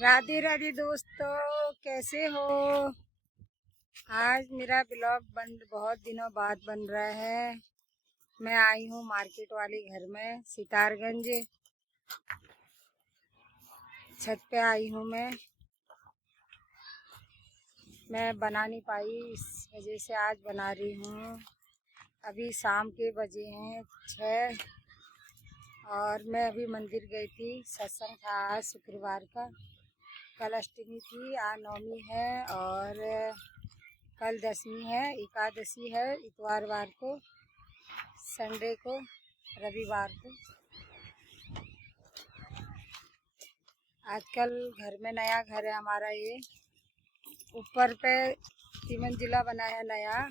राधे राधे दोस्तों, कैसे हो। आज मेरा ब्लॉग बहुत दिनों बाद बन रहा है। मैं आई हूँ मार्केट वाले घर में सितारगंज। छत पे आई हूँ मैं बना नहीं पाई, इस वजह से आज बना रही हूँ। अभी शाम के बजे हैं 6 और मैं अभी मंदिर गई थी। सत्संग था आज शुक्रवार का। कल अष्टमी थी, आज नवमी है और कल दशमी है, एकादशी है इतवार को, संडे को, रविवार को। आजकल घर में नया घर है हमारा, ये ऊपर पे 3 मंजिला बना है नया।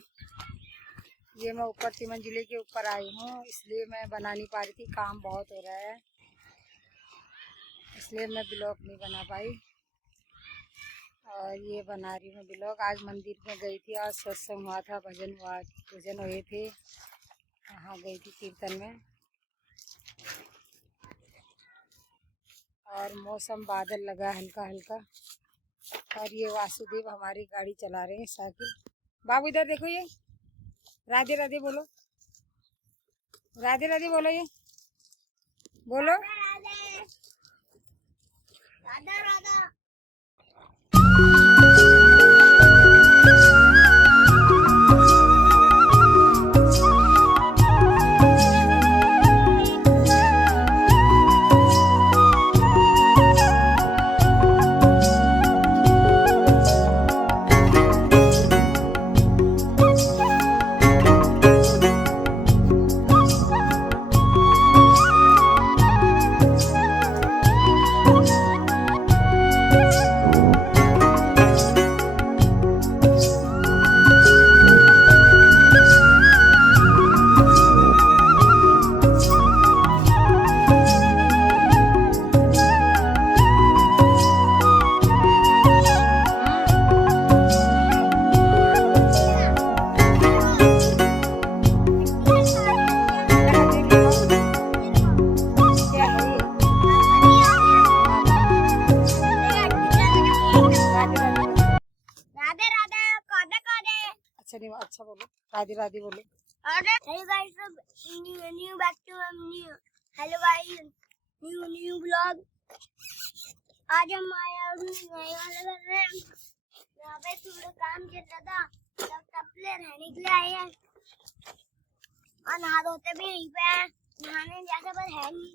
ये मैं ऊपर 3 मंजिले के ऊपर आई हूँ, इसलिए मैं बना नहीं पा रही थी, काम बहुत हो रहा है इसलिए मैं ब्लॉग नहीं बना पाई। और ये बना रही हूँ ब्लॉग। आज मंदिर में गई थी, आज सत्संग हुआ था, भजन हुए थे, वहाँ गई थी कीर्तन में। और मौसम बादल लगा हल्का हल्का। और ये वासुदेव हमारी गाड़ी चला रहे हैं, साइकिल। बाबू इधर देखो, ये राधे राधे बोलो, राधे राधे बोलो, ये बोलो राधे राधे राधे। अच्छा बोलो, राधे राधे बोलो। Hello guys, new back to new. Hello guys, new blog. आज हम आए नए वाले घर में। यहाँ पे थोड़ा काम चल रहा था, सब कपड़े रहने के लिए आए हैं और नहा धोते भी यहीं पे हैं। नहाने जैसा पर है नहीं।